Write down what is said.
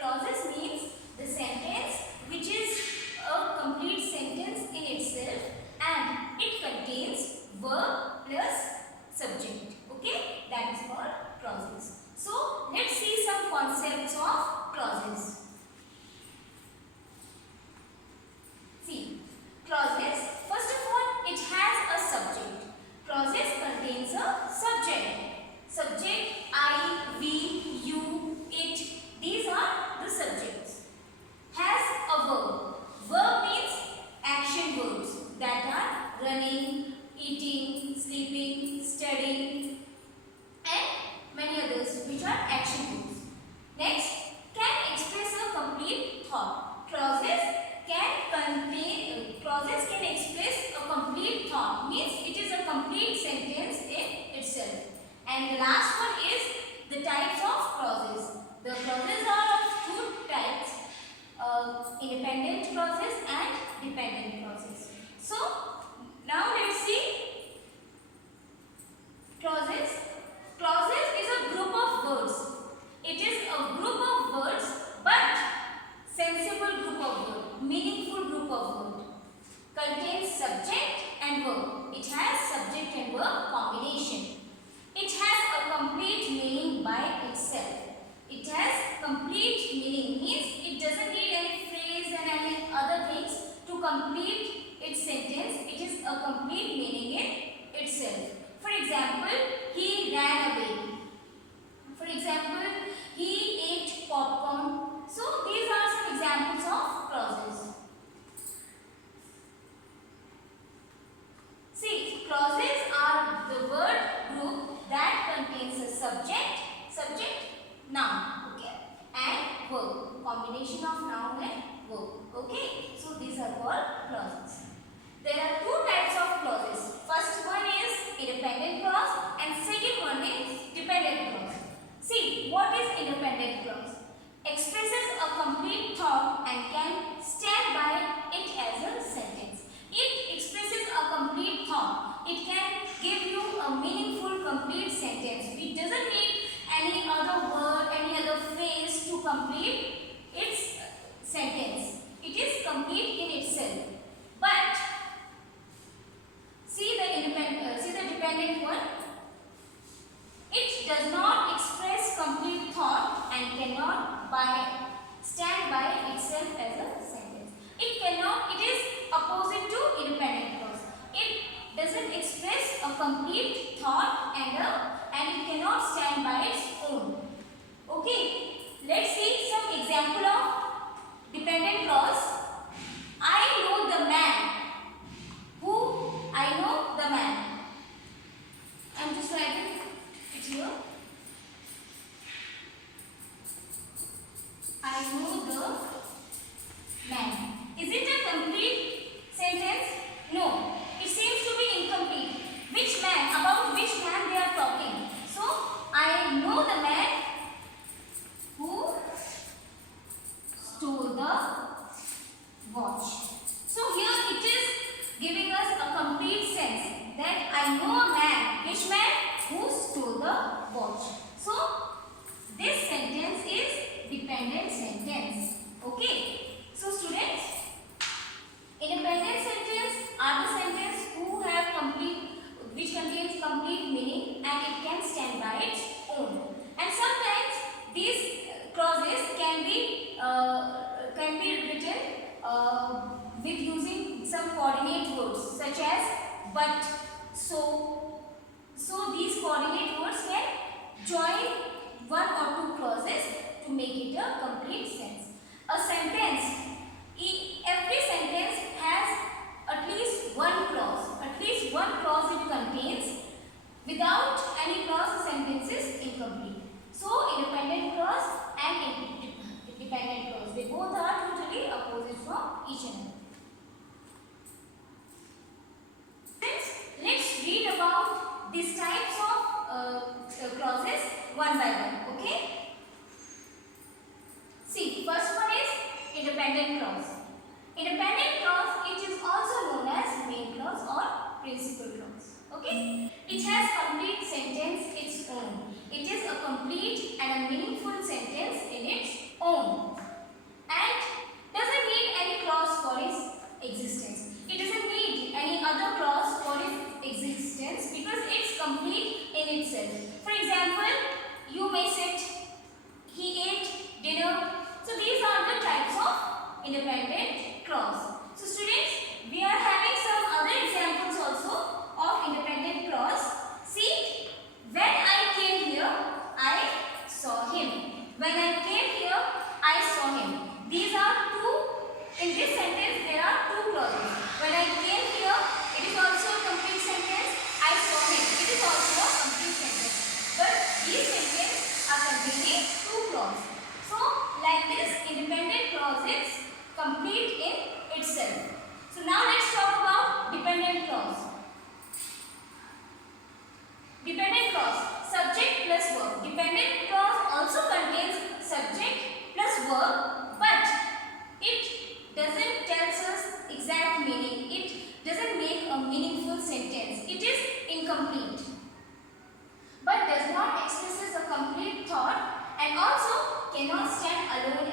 Clauses means the sentence which is a complete sentence in itself and it contains verb plus subject. Okay, that is called clauses. So let's see some concepts of clauses. See, clauses, first of all, it has a subject. Clauses contains a subject. Subject, I, we, you, it, these are the subjects. Has a verb. Verb means action verbs that are running, eating, sleeping, studying and many others which are action verbs. Next, can express a complete thought. Clauses can express a complete thought, means it is a complete sentence in itself. And the last one is the types of clauses. The clauses are of two types, independent clauses and dependent clauses. So now let's see clauses. Clauses is a group of words. It is a group of words but sensible group of words, meaningful group of words. Contains subject and verb. It has subject and verb combination. It has a complete meaning by itself. It has complete meaning, means it doesn't need any phrase and any other things to complete its sentence. It is a complete meaning in itself. For example, he ran away. For example, he ate popcorn. So these are some examples of clauses. See, clauses are the word group that contains a subject, noun, okay, and verb. Combination of noun and verb. Okay, so these are called clauses. There are two types of clauses. First one is independent clause and second one is dependent clause. See, what is independent clause? Expresses a complete thought and can stand by it as a sentence. It expresses a complete thought. It can give you a meaningful complete sentence. It doesn't need any other word, any other phrase to complete its sentence. It is complete in itself. But see the dependent one. It does not express complete thought and cannot stand by itself as a sentence. It is opposite to independent clause. It doesn't express a complete thought and it cannot stand by its own. Okay, let's see some example of dependent clause. I know the man. I know the man. I'm just writing it here. I know the man. Is it a complete sentence? No. It seems to be incomplete. Which man? About which man they are talking? So, I know the man who stole the watch. So, here it is giving us a complete sense that I know a man. Which man? Who stole the watch. So, this sentence is dependent sentence. Okay. So, students, independent sentence are the sentence which contains complete meaning and it can stand by its own. And sometimes these clauses can be written with using some coordinate words such as but, so. So these coordinate words can join one or two clauses to make it a complete sense. A sentence, every sentence has at least one clause. At least one clause it contains. Without any clause, the sentence is incomplete. So independent clause and dependent clause, they both are totally opposite from each other. Let's read about these types of clauses one by one. Okay. See, first one is independent clause. Independent clause, it is also known as main clause or principal clause. Okay. It has complete sentence its own. It is a complete and a meaningful sentence in its own. independent clause. So students, we are having some other examples also of independent clause. See, when I came here, I saw him. When I came here, I saw him. These are two, in this sentence there are two clauses. When I came here, it is also a complete sentence. I saw him. It is also a complete sentence. But these sentences are containing two clauses. So, like this, independent clause is complete in itself. So, now let's talk about dependent clause. Dependent clause, subject plus verb. Dependent clause also contains subject plus verb, but it doesn't tell us exact meaning. It doesn't make a meaningful sentence. It is incomplete, but does not express a complete thought, and also cannot stand alone